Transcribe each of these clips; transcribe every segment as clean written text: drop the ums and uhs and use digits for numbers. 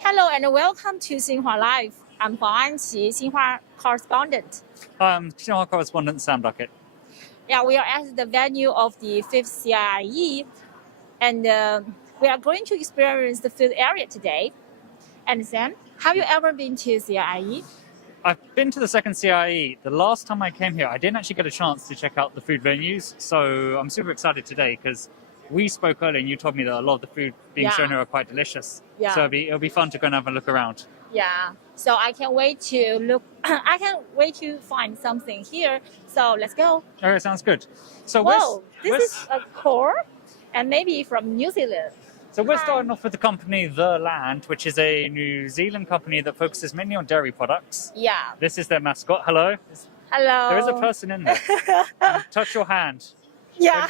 Hello and welcome to Xinhua Live. I'm Huang Anqi, Xinhua correspondent. I'm Xinhua correspondent Sam Duckett. Yeah, we are at the venue of the 5th CIIE, and we are going to experience the food area today. And Sam, have you ever been to CIIE? I've been to the second CIIE. The last time I came here, I didn't actually get a chance to check out the food venues, so I'm super excited today because we spoke earlier and you told me that a lot of the food being shown here are quite delicious. Yeah. So it'll be fun to go and have a look around. Yeah. So I can't wait to look. I can't wait to find something here. So let's go. Okay, sounds good. So this is a core, and maybe from New Zealand. So we're starting off with the company The Land, which is a New Zealand company that focuses mainly on dairy products. Yeah. This is their mascot. Hello. Hello. There is a person in there. Touch your hand. Yeah.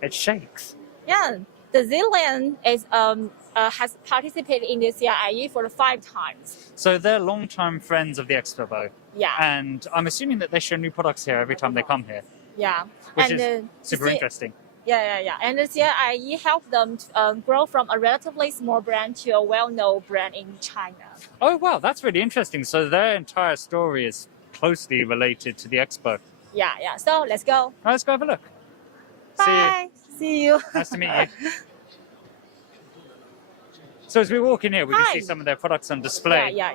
It shakes. Yeah. The Zealand is has participated in the CIIE for 5 times. So they're long-time friends of the Expo. Yeah. And I'm assuming that they show new products here every time they come here. Yeah. Which is super interesting. Yeah. And the CIIE helped them to, grow from a relatively small brand to a well-known brand in China. Oh, wow. That's really interesting. So their entire story is closely related to the Expo. Yeah. So let's go. All right, let's go have a look. Bye. See you. Nice to meet you. So as we walk in here, we can see some of their products on display. Yeah.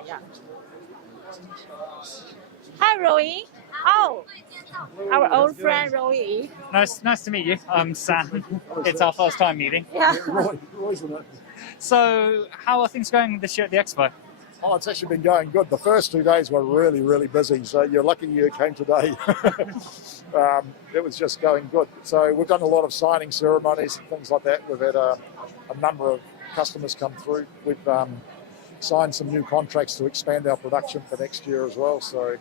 Hi, Roy. Oh, our old friend Roy. Nice to meet you. I'm Sam. It's our first time meeting. Yeah. Roy's in it. So how are things going this year at the Expo? Oh, it's actually been going good. The first 2 days were really, really busy. So you're lucky you came today. It was just going good. So we've done a lot of signing ceremonies and things like that. We've had a number of customers come through. We've signed some new contracts to expand our production for next year as well. So,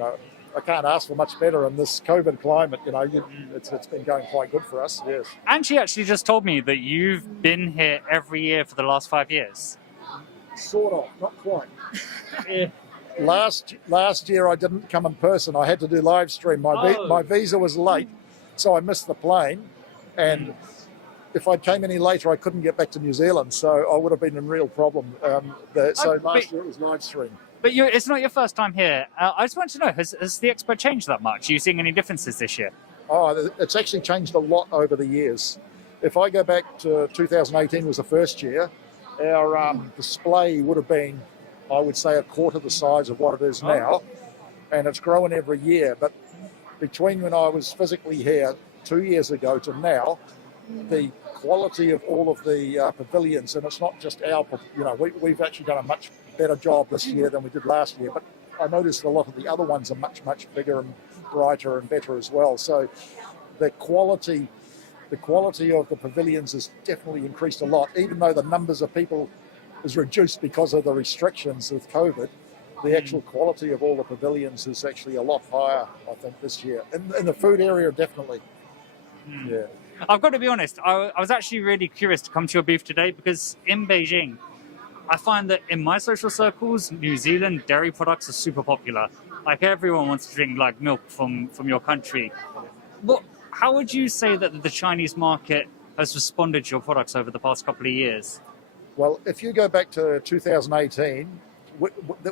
I can't ask for much better in this COVID climate. It's been going quite good for us, yes. And she actually just told me that you've been here every year for the last 5 years. Sort of, not quite. Last year I didn't come in person. I had to do live stream. My visa was late, so I missed the plane. And if I came any later, I couldn't get back to New Zealand. So I would have been in real problem. So last year it was live stream. But it's not your first time here. I just want to know, has the Expo changed that much? Are you seeing any differences this year? Oh, it's actually changed a lot over the years. If I go back to 2018 was the first year, our display would have been, I would say, a quarter the size of what it is now. And it's grown every year. But between when I was physically here 2 years ago to now, the quality of all of the pavilions, and it's not just we've actually done a much better job this year than we did last year, but I noticed a lot of the other ones are much bigger and brighter and better as well. So the quality of the pavilions has definitely increased a lot, even though the numbers of people is reduced because of the restrictions with COVID. The actual quality of all the pavilions is actually a lot higher, I think, this year. In the food area, definitely. Yeah. I've got to be honest, I was actually really curious to come to your booth today because in Beijing, I find that in my social circles, New Zealand dairy products are super popular. Like everyone wants to drink like milk from your country. How would you say that the Chinese market has responded to your products over the past couple of years? Well, if you go back to 2018,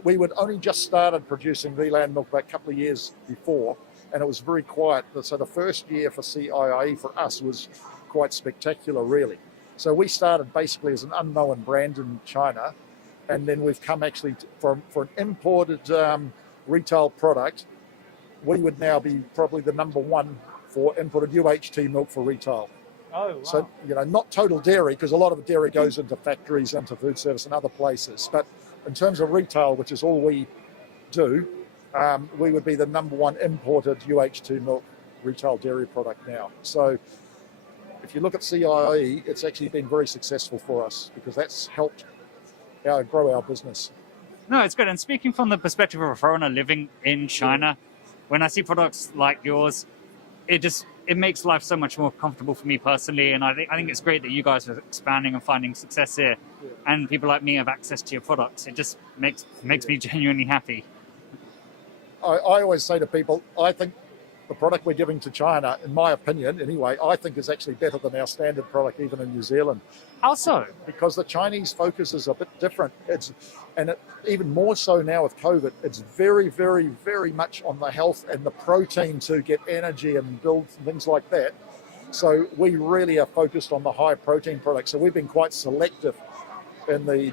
we would only just started producing V-Land milk about a couple of years before, and it was very quiet. So the first year for CIIE for us was quite spectacular, really. So we started basically as an unknown brand in China, and then we've come actually for an imported retail product. We would now be probably the number one for imported UHT milk for retail. Oh, wow. So, not total dairy, because a lot of dairy goes into factories, into food service and other places. But in terms of retail, which is all we do, we would be the number one imported UHT milk retail dairy product now. So if you look at CIIE, it's actually been very successful for us because that's helped grow our business. No, it's good. And speaking from the perspective of a foreigner living in China, when I see products like yours, it makes life so much more comfortable for me personally. And I think it's great that you guys are expanding and finding success here. Yeah. And people like me have access to your products. It just makes me genuinely happy. I always say to people, I think the product we're giving to China, in my opinion anyway, I think is actually better than our standard product even in New Zealand. How so? Because the Chinese focus is a bit different. Even more so now with COVID, it's very, very, very much on the health and the protein to get energy and build things like that. So we really are focused on the high protein products. So we've been quite selective in the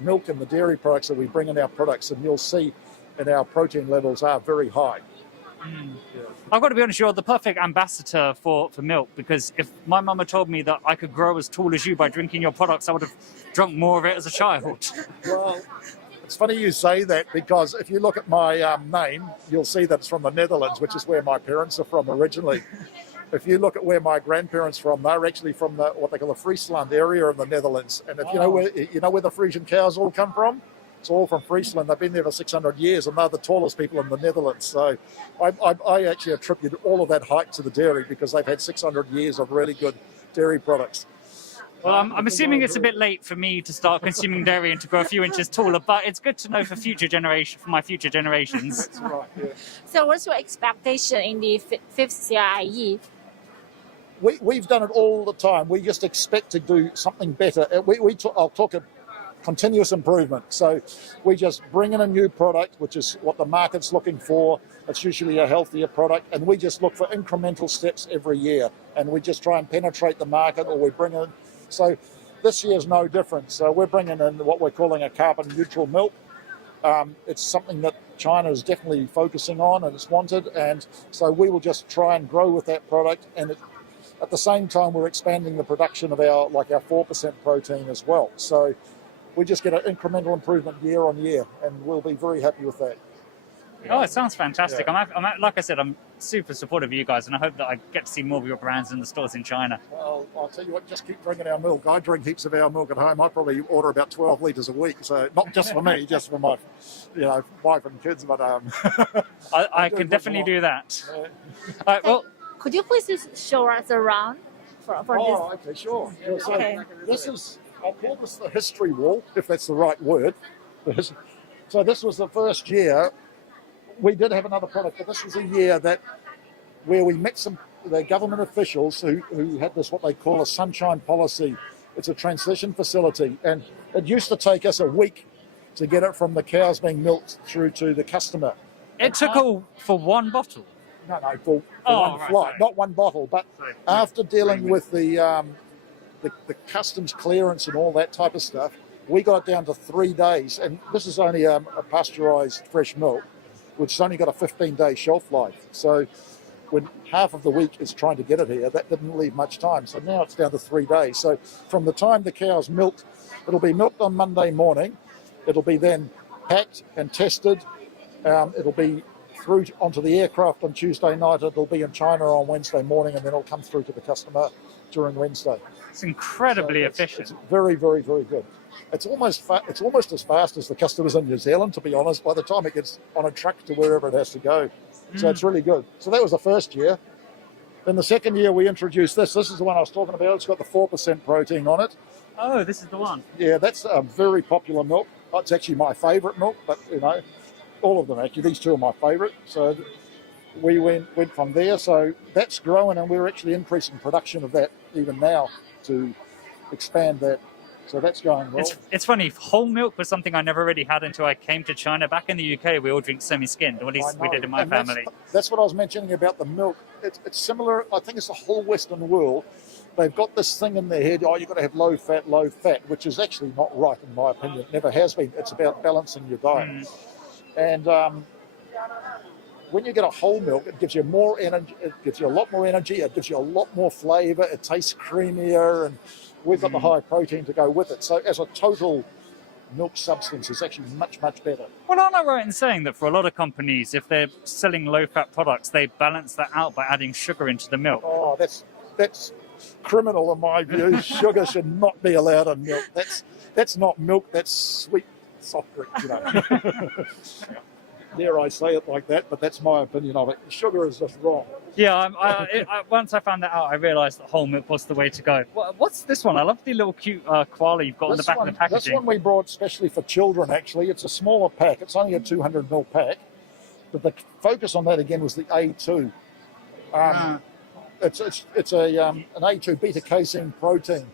milk and the dairy products that we bring in our products, and you'll see and our protein levels are very high. Yeah. I've got to be honest, you're the perfect ambassador for milk, because if my mama told me that I could grow as tall as you by drinking your products, I would have drunk more of it as a child. Well, it's funny you say that, because if you look at my name, you'll see that it's from the Netherlands, which is where my parents are from originally. If you look at where my grandparents are from, they're actually from what they call the Friesland area of the Netherlands. And if you know where the Frisian cows all come from, it's all from Friesland. They've been there for 600 years, and they're the tallest people in the Netherlands. So I actually attribute all of that height to the dairy, because they've had 600 years of really good dairy products. Well, I'm assuming it's a bit late for me to start consuming dairy and to grow a few inches taller, but it's good to know for my future generations. That's right, yeah. So what's your expectation in the fifth CIIE? We've done it all the time. We just expect to do something better. I'll talk a continuous improvement. So we just bring in a new product, which is what the market's looking for. It's usually a healthier product, and we just look for incremental steps every year, and we just try and penetrate the market, or we bring in. So this year's no different. So we're bringing in what we're calling a carbon neutral milk. It's something that China is definitely focusing on, and it's wanted, and so we will just try and grow with that product. And at the same time, we're expanding the production of our 4% protein as well. So we just get an incremental improvement year on year, and we'll be very happy with that. Oh, it sounds fantastic. Yeah. Like I said, I'm super supportive of you guys, and I hope that I get to see more of your brands in the stores in China. Well, I'll tell you what, just keep drinking our milk. I drink heaps of our milk at home. I probably order about 12 litres a week, so not just for me, just for my wife and kids. But I can definitely do that. Yeah. All right, well, Could you please show us around for this? Okay, sure. So Okay. this is, I'll call this the history wall, if that's the right word. So this was the first year. We did have another product, but this was a year where we met the government officials who had this, what they call a sunshine policy. It's a transition facility, and it used to take us a week to get it from the cows being milked through to the customer. it took all for one bottle. No, for one right, flight, sorry. not one bottle. But Sorry. after dealing with the customs clearance and all that type of stuff, we got it down to 3 days. And this is only a pasteurised fresh milk, which has only got a 15-day shelf life. So when half of the week is trying to get it here, that didn't leave much time. So now it's down to 3 days. So from the time the cow's milked, it'll be milked on Monday morning. It'll be then packed and tested. It'll be through onto the aircraft on Tuesday night. It'll be in China on Wednesday morning, and then it'll come through to the customer during Wednesday. It's incredibly So efficient. It's very, very, very good. It's almost as fast as the customers in New Zealand, to be honest, by the time it gets on a truck to wherever it has to go. So it's really good. So that was the first year. Then the second year we introduced this. This is the one I was talking about. It's got the 4% protein on it. Oh, this is the one. Yeah, that's a very popular milk. It's actually my favourite milk, but all of them actually. These two are my favourite. So we went from there. So that's growing, and we're actually increasing production of that even now to expand that. So that's going well. It's funny. Whole milk was something I never really had until I came to China. Back in the UK, we all drink semi-skimmed, or at least we did in my And family. That's what I was mentioning about the milk. It's similar. I think it's the whole Western world. They've got this thing in their head, you've got to have low fat, which is actually not right in my opinion. It never has been. It's about balancing your diet. And when you get a whole milk, it gives you more energy. It gives you a lot more energy. It gives you a lot more flavour. It tastes creamier, and we've got the high protein to go with it. So as a total milk substance, it's actually much, much better. Well, aren't I right in saying that for a lot of companies, if they're selling low-fat products, they balance that out by adding sugar into the milk? Oh, that's criminal in my view. Sugar should not be allowed in milk. That's not milk. That's sweet soft drink. Dare I say it like that? But that's my opinion of it. Sugar is just wrong. Yeah, once I found that out, I realised that whole milk was the way to go. What's this one? I love the little cute koala you've got on the back of the packaging. This one we brought specially for children, actually. It's a smaller pack. It's only a 200ml pack. But the focus on that again was the A2. It's an A2 beta casein protein,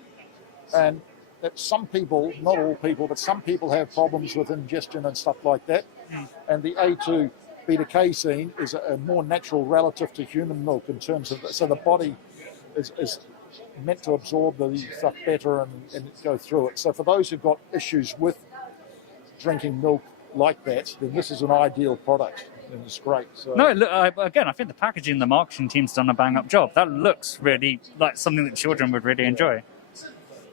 and that some people, not all people, but some people have problems with ingestion and stuff like that. And the A2 beta casein is a more natural relative to human milk in terms of, so the body is meant to absorb the stuff better and go through it. So for those who've got issues with drinking milk like that, then this is an ideal product. And it's great. So. No, look, again, I think the packaging and the marketing team's done a bang-up job. That looks really like something that children would really enjoy.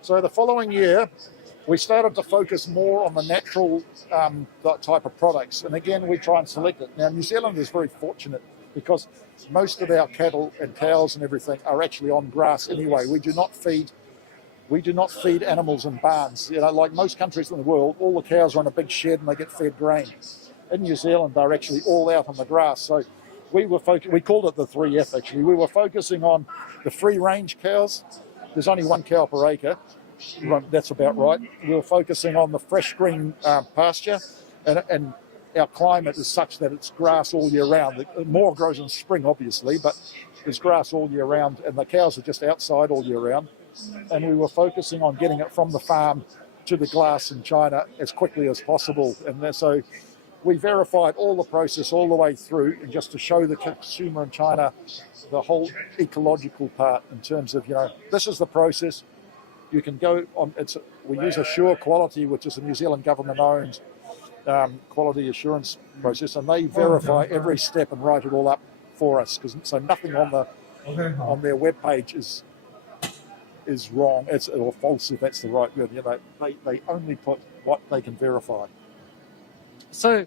So the following year, we started to focus more on the natural type of products. And again, we try and select it. Now, New Zealand is very fortunate because most of our cattle and cows and everything are actually on grass anyway. We do not feed animals in barns. You know, like most countries in the world, all the cows are in a big shed and they get fed grain. In New Zealand, they're actually all out on the grass. So we called it the 3F actually. We were focusing on the free-range cows. There's only one cow per acre. That's about right. We were focusing on the fresh green pasture, and our climate is such that it's grass all year round. More grows in spring, obviously, but there's grass all year round, and the cows are just outside all year round. And we were focusing on getting it from the farm to the glass in China as quickly as possible. And so we verified all the process all the way through, and just to show the consumer in China the whole ecological part in terms of, you know, this is the process. You can go on. We use Assure Quality, which is a New Zealand government-owned quality assurance process, and they verify every step and write it all up for us. So nothing on their webpage is wrong, or false, if that's the right word. You know, they only put what they can verify. So,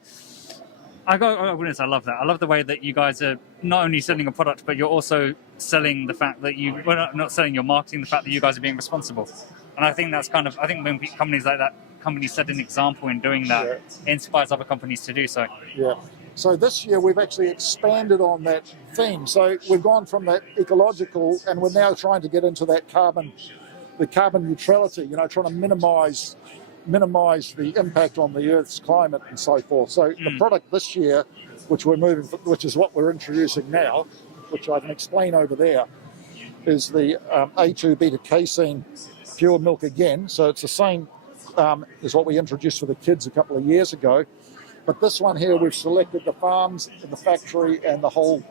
I love that. I love the way that you guys are not only selling a product, but you're also selling the fact that not selling, you're marketing the fact that you guys are being responsible. And I think that's I think when companies like that, companies set an example in doing that, it inspires other companies to do so. Yeah. So this year we've actually expanded on that theme. So we've gone from that ecological, and we're now trying to get into that carbon neutrality, you know, trying to minimize the impact on the Earth's climate and so forth. So the product this year, which is what we're introducing now, which I can explain over there, is the A2 beta casein pure milk again. So it's the same as what we introduced for the kids a couple of years ago. But this one here, we've selected the farms and the factory and the whole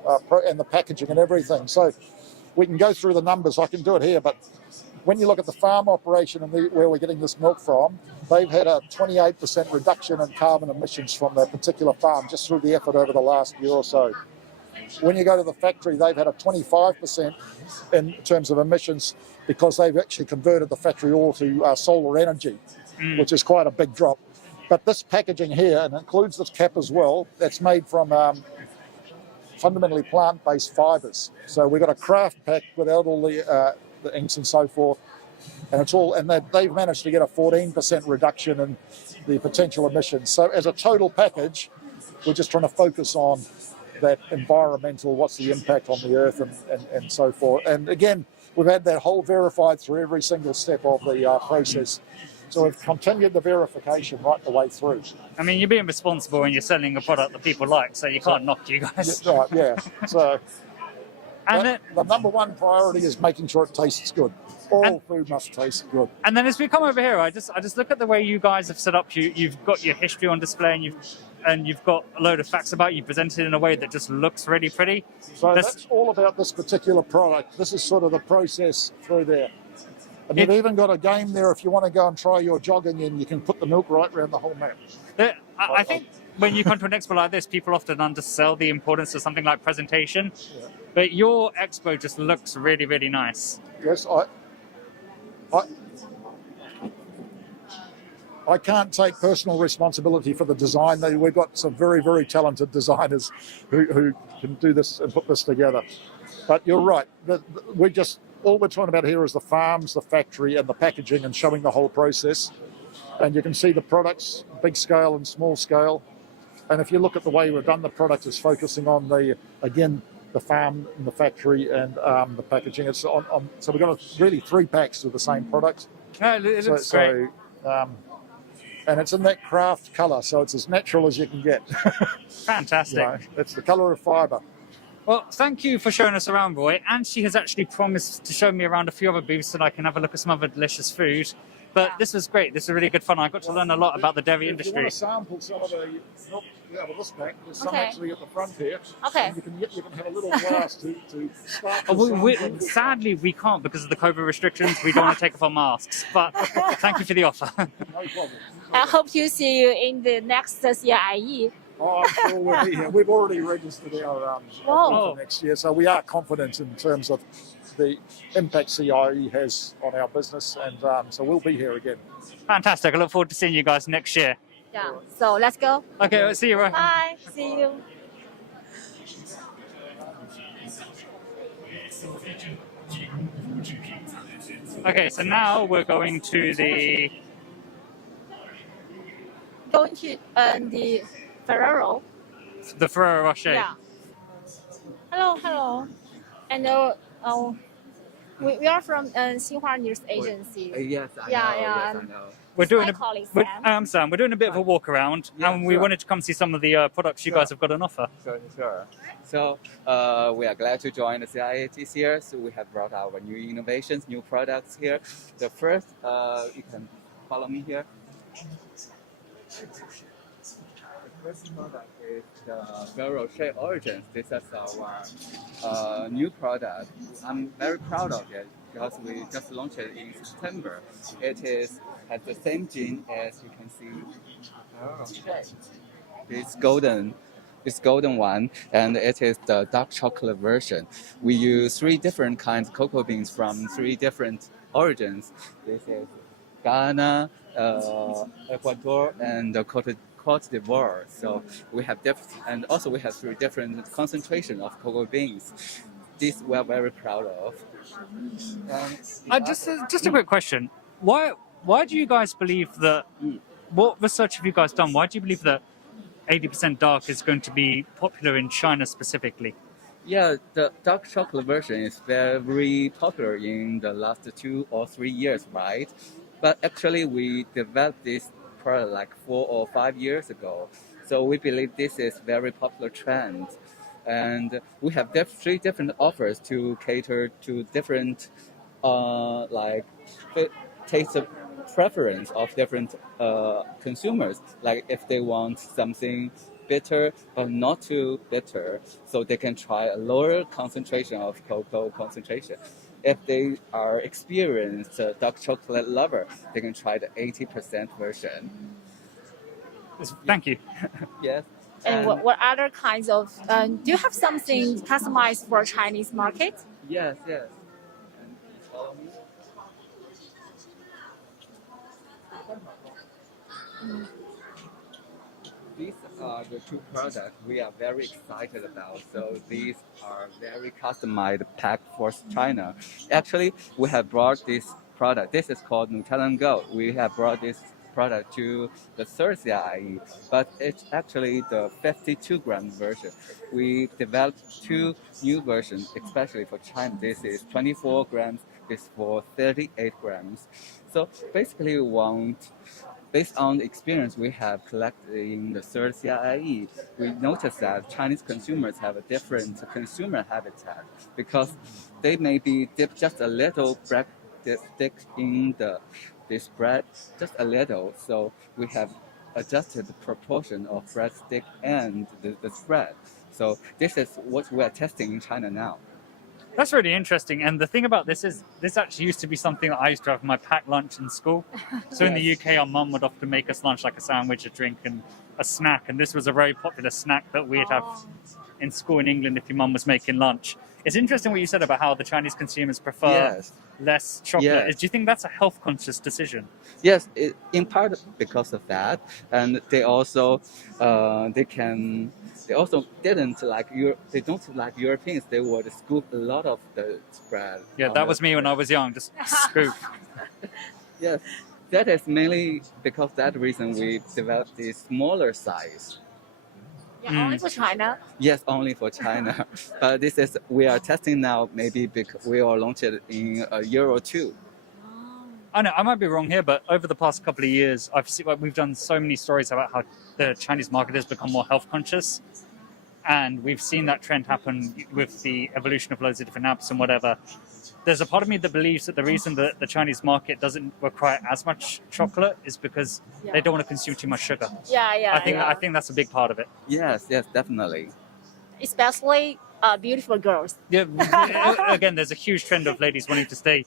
and the packaging and everything. So we can go through the numbers. I can do it here, but when you look at the farm operation and where we're getting this milk from, they've had a 28% reduction in carbon emissions from their particular farm just through the effort over the last year or so. When you go to the factory, they've had a 25% in terms of emissions because they've actually converted the factory all to solar energy, which is quite a big drop. But this packaging here, and includes this cap as well, that's made from fundamentally plant-based fibres. So we've got a craft pack without all the inks and so forth, and they've managed to get a 14% reduction in the potential emissions. So as a total package, we're just trying to focus on that environmental, what's the impact on the earth and so forth. And again, we've had that whole verified through every single step of the process. So we've continued the verification right the way through. I mean, you're being responsible and you're selling a product that people like, so you can't knock you guys. Yeah, right, yeah. So and the number one priority is making sure it tastes good. All food must taste good. And then as we come over here, I just look at the way you guys have set up. You've got your history on display, and you've got a load of facts about you presented in a way that just looks really pretty. So that's all about this particular product. This is sort of the process through there. And you've even got a game there if you want to go and try your jogging in, you can put the milk right around the whole map. I think when you come to an expo like this, people often undersell the importance of something like presentation. Yeah. But your expo just looks really, really nice. Yes, I can't take personal responsibility for the design. We've got some very, very talented designers who can do this and put this together. But you're right. All we're talking about here is the farms, the factory, and the packaging, and showing the whole process. And you can see the products, big scale and small scale. And if you look at the way we've done the product, it's focusing on the farm and the factory and the packaging. It's so we've got really 3 packs of the same product. Yeah, it looks great. and it's in that craft colour, so it's as natural as you can get. Fantastic. You know, it's the colour of fibre. Well, thank you for showing us around, Roy. And she has actually promised to show me around a few other booths so that I can have a look at some other delicious food. But this was great. This was really good fun. I got to learn a lot about the dairy If you industry. want to sample some of the, with this pack, there's some Okay. actually at the front here. Okay. And you can have a little glass to start to Sadly, we can't because of the COVID restrictions. We don't want to take off our masks. But thank you for the offer. No problem. I hope to see you in the next CIIE. Oh, I'm sure we'll be here. We've already registered our Wow. for next year, so we are confident in terms of the impact CIIE has on our business, and so we'll be here again. Fantastic. I look forward to seeing you guys next year. Yeah. So let's go. Okay, I'll see you, Roy. Bye. See you. Okay, so now we're going to the... Going to the Ferrero. The Ferrero Rocher. Yeah. Hello, hello. And we are from Xinhua News Agency. Yes, I Yeah, know. yeah, Yes, I and- know. We're doing My colleague we're, Sam. Sam. We're doing a bit of a walk around, Yeah, and we sure. wanted to come see some of the products you guys have got on offer. Sure. So we are glad to join the CIIE this year. So we have brought our new innovations, new products here. The first, you can follow me here. The first product is the Ferrero Rocher Origins. This is our new product. I'm very proud of it because we just launched it in September. It has the same gene as you can see. Ferrero Rocher. It's golden one, and it is the dark chocolate version. We use 3 different kinds of cocoa beans from 3 different origins. This is Ghana, Ecuador, and Cote d'Ivoire. So we have and also we have 3 different concentration of cocoa beans. This we are very proud of. Just a quick question. Why do you guys believe that? What research have you guys done? Why do you believe that 80% dark is going to be popular in China specifically? Yeah, the dark chocolate version is very popular in the last 2 or 3 years, right? But actually, we developed this product like 4 or 5 years ago. So we believe this is very popular trend. And we have 3 different offers to cater to different taste preference of different consumers. Like if they want something bitter but not too bitter, so they can try a lower concentration of cocoa concentration. If they are experienced dark chocolate lover, they can try the 80% version. Thank you. Yes. And what other kinds of? Do you have something customized for Chinese market? Yes. And follow me. These are the 2 products we are very excited about. So these are very customized pack for China. Actually, we have brought this product. This is called Nutella Go. We have brought this product to the 3rd CIIE, but it's actually the 52-gram version. We developed 2 new versions, especially for China. This is 24 grams. This is for 38 grams. So basically, we want. Based on the experience we have collected in the 3rd CIIE, we noticed that Chinese consumers have a different consumer habitat because they maybe dip just a little bread stick in this bread, just a little. So we have adjusted the proportion of bread stick and the spread. So this is what we are testing in China now. That's really interesting. And the thing about this is, this actually used to be something that I used to have in my packed lunch in school. So in the UK, our mum would often make us lunch like a sandwich, a drink, and a snack. And this was a very popular snack that we'd have in school in England if your mum was making lunch. It's interesting what you said about how the Chinese consumers prefer less chocolate. Yes. Do you think that's a health conscious decision? Yes, in part because of that, and they also didn't like they don't like Europeans. They would scoop a lot of the spread. Yeah, that was me when I was young, just scoop. Yes, that is mainly because of that reason we developed this smaller size. Yeah, only for China. Yes, only for China. But this is we are testing now. Maybe because we will launch it in a year or 2. I know I might be wrong here, but over the past couple of years, we've done so many stories about how the Chinese market has become more health conscious, and we've seen that trend happen with the evolution of loads of different apps and whatever. There's a part of me that believes that the reason that the Chinese market doesn't require as much chocolate is because they don't want to consume too much sugar. Yeah. I think that's a big part of it. Yes, definitely. Especially beautiful girls. Yeah. Again, there's a huge trend of ladies wanting to stay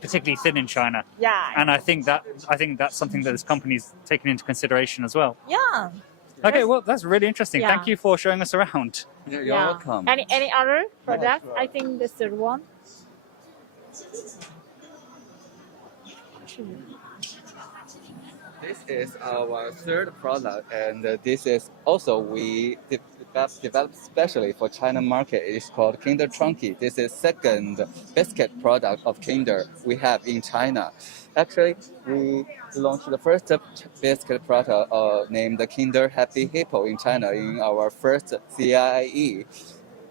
particularly thin in China. Yeah. And I think that's something that this company's taken into consideration as well. Yeah. Okay, well, that's really interesting. Yeah. Thank you for showing us around. You're Yeah. welcome. Any other product? sure. I think the third one. This is our third product, and this is also we developed specially for China market. It's called Kinder Chunky. This is second biscuit product of Kinder we have in China. Actually, we launched the first biscuit product named the Kinder Happy Hippo in China in our first CIIE,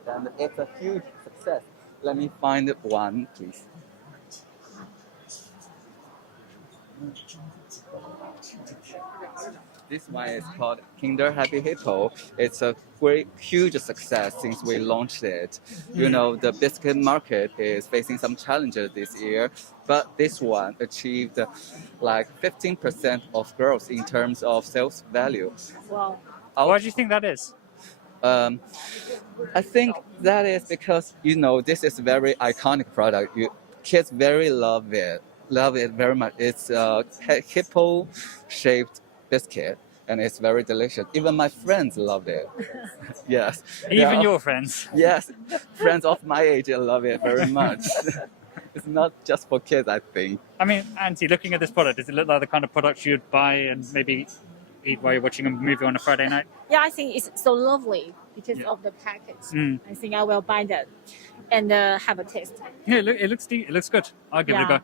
and it's a huge success. Let me find one, please. This one is called Kinder Happy Hippo. It's a great, huge success since we launched it. You know, the biscuit market is facing some challenges this year, but this one achieved like 15% of growth in terms of sales value. Wow. Why do you think that is? I think that is because, you know, this is a very iconic product. Kids very love it very much. It's a hippo-shaped biscuit, and it's very delicious. Even my friends love it. Yes. Even your friends. Yes, friends of my age love it very much. It's not just for kids, I think. I mean, Auntie, looking at this product, does it look like the kind of product you'd buy and maybe eat while you're watching a movie on a Friday night? Yeah, I think it's so lovely because Yeah. of the package. Mm. I think I will buy that and have a taste. Yeah, it looks good. I'll give it a Yeah. go.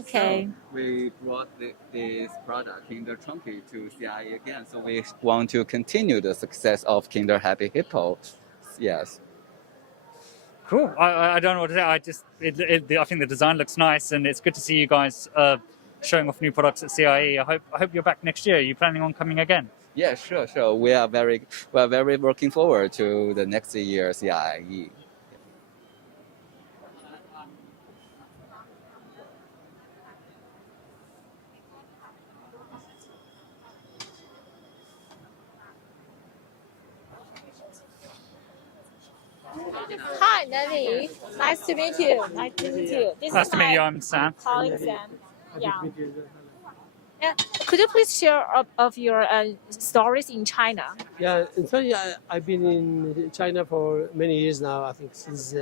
Okay. We brought this product, Kinder Chunky, to CIE again. So we want to continue the success of Kinder Happy Hippo. Yes. Cool. I don't know what to say. I think the design looks nice, and it's good to see you guys showing off new products at CIE. I hope you're back next year. Are you planning on coming again? Yeah, sure. We are very looking forward to the next year CIE. Hi, Nanny. Nice to meet you. Nice to meet you. This Nice is to meet you. my I'm Sam. colleague Sam. Yeah. Could you please share of your stories in China? Yeah, in fact, I've been in China for many years now. I think since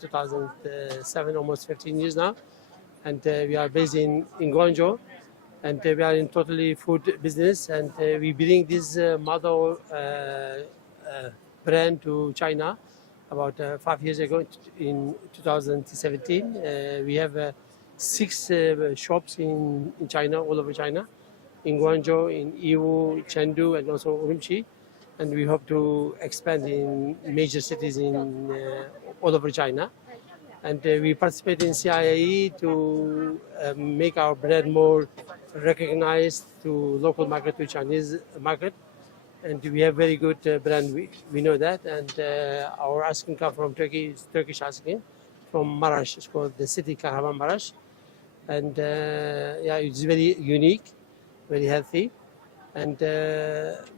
2007, almost 15 years now. And we are based in Guangzhou. And we are in totally food business. And we bring this model brand to China about 5 years ago in 2017. We have 6 shops in China, all over China, in Guangzhou, in Yiwu, Chengdu, and also Urumqi. And we hope to expand in major cities in all over China. And we participate in CIIE to make our brand more recognized to local market, to Chinese market. And we have very good brand, we know that. And our ice cream comes from Turkey, it's Turkish ice cream, from Marash. It's called the city Kahramanmaraş. And yeah, it's very unique, very healthy. And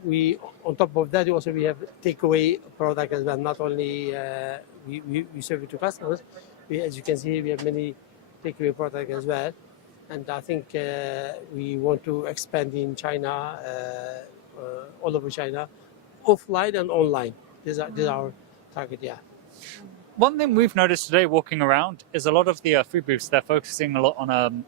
we, on top of that, also we have takeaway product as well. Not only we serve it to customers, as you can see, we have many takeaway products as well. And I think we want to expand in China, all over China, offline and online. This is our target, yeah. One thing we've noticed today walking around is a lot of the food booths, they're focusing a lot on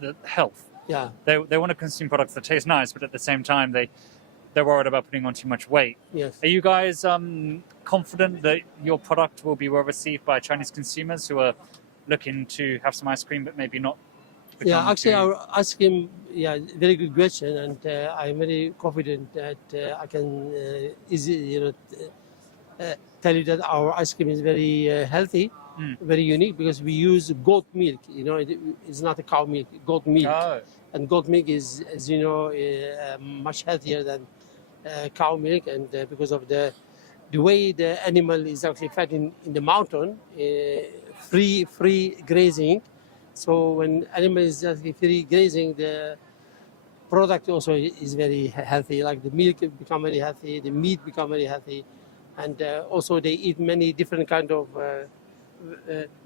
the health. Yeah, They want to consume products that taste nice, but at the same time, they're worried about putting on too much weight. yes. Are you guys confident that your product will be well received by Chinese consumers who are looking to have some ice cream, but maybe not? Yeah, become actually, too- our ice cream, yeah, very good question, and I'm very confident that I can easily, tell you that our ice cream is very healthy, very unique because we use goat milk. You know, it's not a cow milk, goat milk. Oh. And goat milk is, as you know, much healthier than cow milk, and because of the way the animal is actually fed in the mountain, free grazing. So when animal is actually free grazing, the product also is very healthy. Like the milk become very healthy, the meat become very healthy, and also they eat many different kind of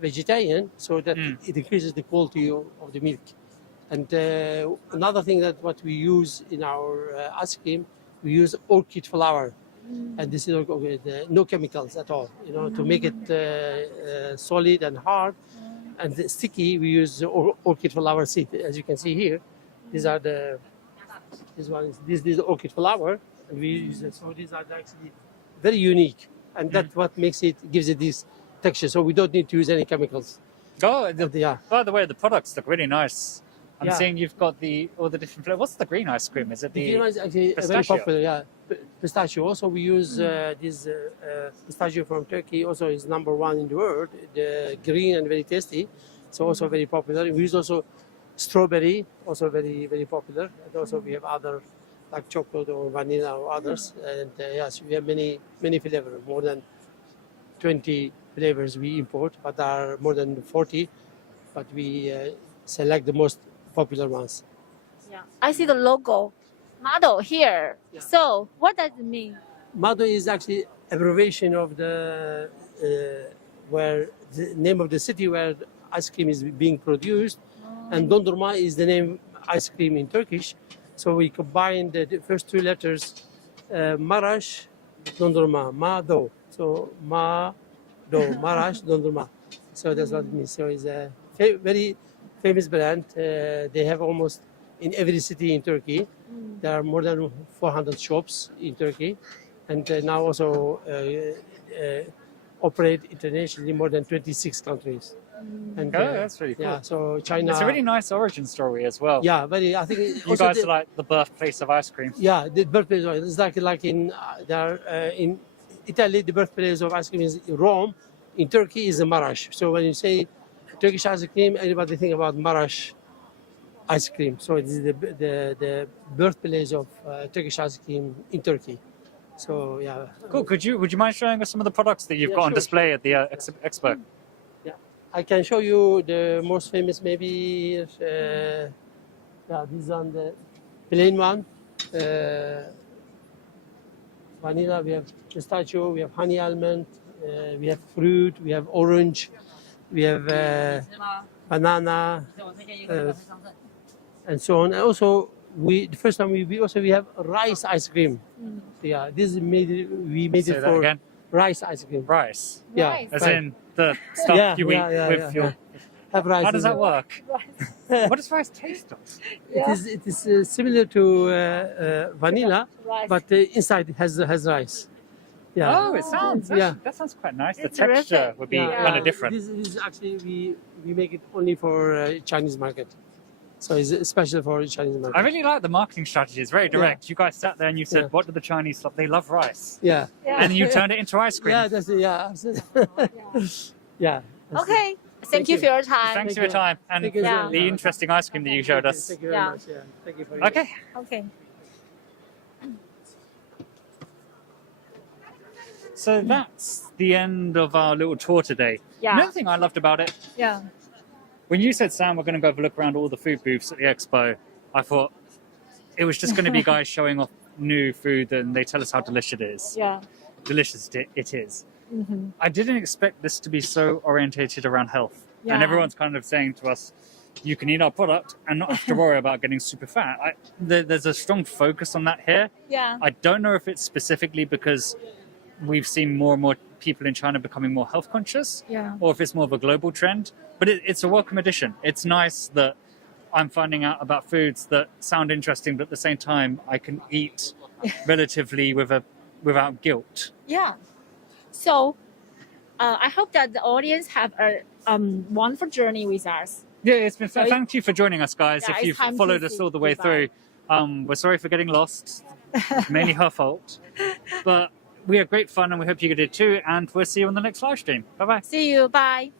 vegetarian, so that it increases the quality of the milk. And another thing that what we use in our ice cream, we use orchid flour, and this is no chemicals at all. You know, to make it solid and hard and sticky, we use orchid flower seed. As you can see here, these are the this is the orchid flower, and we use it. So these are actually very unique, and that's what gives it this texture. So we don't need to use any chemicals. Oh, Yeah. by the way, the products look really nice. I'm Yeah. seeing you've got all the different flavors. What's the green ice cream? Is it The green one is actually very pistachio? popular, yeah. Pistachio. Also, we use this pistachio from Turkey. Also, is #1 in the world. The green and very tasty. So also very popular. We use also strawberry, also very popular. And also we have other like chocolate or vanilla or others. And yes, we have many flavors, more than 20 flavors we import, but there are more than 40. But we select the most popular ones. Yeah. I see the logo model here. Yeah. So what does it mean? Mado is actually abbreviation of the where the name of the city where the ice cream is being produced, and dondurma is the name ice cream in Turkish. So we combine the first two letters, Maraş, dondurma, Mado. So Maraş, dondurma. So that's what it means. So it's a very famous brand. They have almost in every city in Turkey. There are more than 400 shops in Turkey, and now also operate internationally more than 26 countries. And Oh, that's really cool. yeah. So China. It's a really nice origin story as well. Yeah, very. I think You also guys are like the birthplace of ice cream. yeah, the birthplace. It's like in there in Italy, the birthplace of ice cream is Rome. In Turkey is Maraş. So when you say Turkish ice cream, everybody think about Maraş ice cream. So it is the birthplace of Turkish ice cream in Turkey. So yeah. Cool. Would you mind showing us some of the products that you've Yeah, got on sure, display at the expo? Yeah, I can show you the most famous maybe. Yeah, this is on the plain one. Vanilla. We have pistachio. We have honey almond. We have fruit. We have orange. We have banana, and so on. And also, the first time we have rice ice cream. Yeah, this is we made Say it that for again. rice ice cream. Rice, Yeah, Rice. as right. in the stuff Yeah, you eat yeah, with yeah, your. yeah. Have rice. How does in that it. work? What does rice taste like? It is similar to vanilla, Rice. but inside has rice. Yeah. Oh, it sounds. Yeah. That sounds quite nice. The It's texture terrific. would be Yeah, kind yeah. of different. This is actually we make it only for Chinese market, so it's special for Chinese market. I really like the marketing strategy. It's very direct. You guys sat there and you said, Yeah. "What do the Chinese love? They love rice," Yeah. Yeah. and then you turned it into ice cream. Yeah, that's it. Yeah, absolutely. Yeah. that's it. Okay. Thank you for your time. Thanks Thank for your you. time and Thank you, Yeah. the interesting ice cream that you showed us. Thank you very Yeah. much. Yeah. Thank you for your Okay. Okay. So that's the end of our little tour today. Yeah. Another thing I loved about it, Yeah. when you said, Sam, we're going to go have a look around all the food booths at the expo, I thought it was just going to be guys showing off new food and they tell us how delicious it is. Yeah. Delicious it is. Mm-hmm. I didn't expect this to be so orientated around health. Yeah. And everyone's kind of saying to us, you can eat our product and not have to worry about getting super fat. There's a strong focus on that here. Yeah. I don't know if it's specifically because we've seen more and more people in China becoming more health conscious, Yeah. or if it's more of a global trend. But it's a welcome addition. It's nice that I'm finding out about foods that sound interesting, but at the same time, I can eat relatively without guilt. Yeah. So, I hope that the audience have a wonderful journey with us. Yeah, it's been So thank you for joining us, guys. Yeah, If it's you've time to followed us say all the way goodbye. through, we're sorry for getting lost. It's mainly her fault. But we had great fun and we hope you did too. And we'll see you on the next live stream. Bye bye. See you. Bye.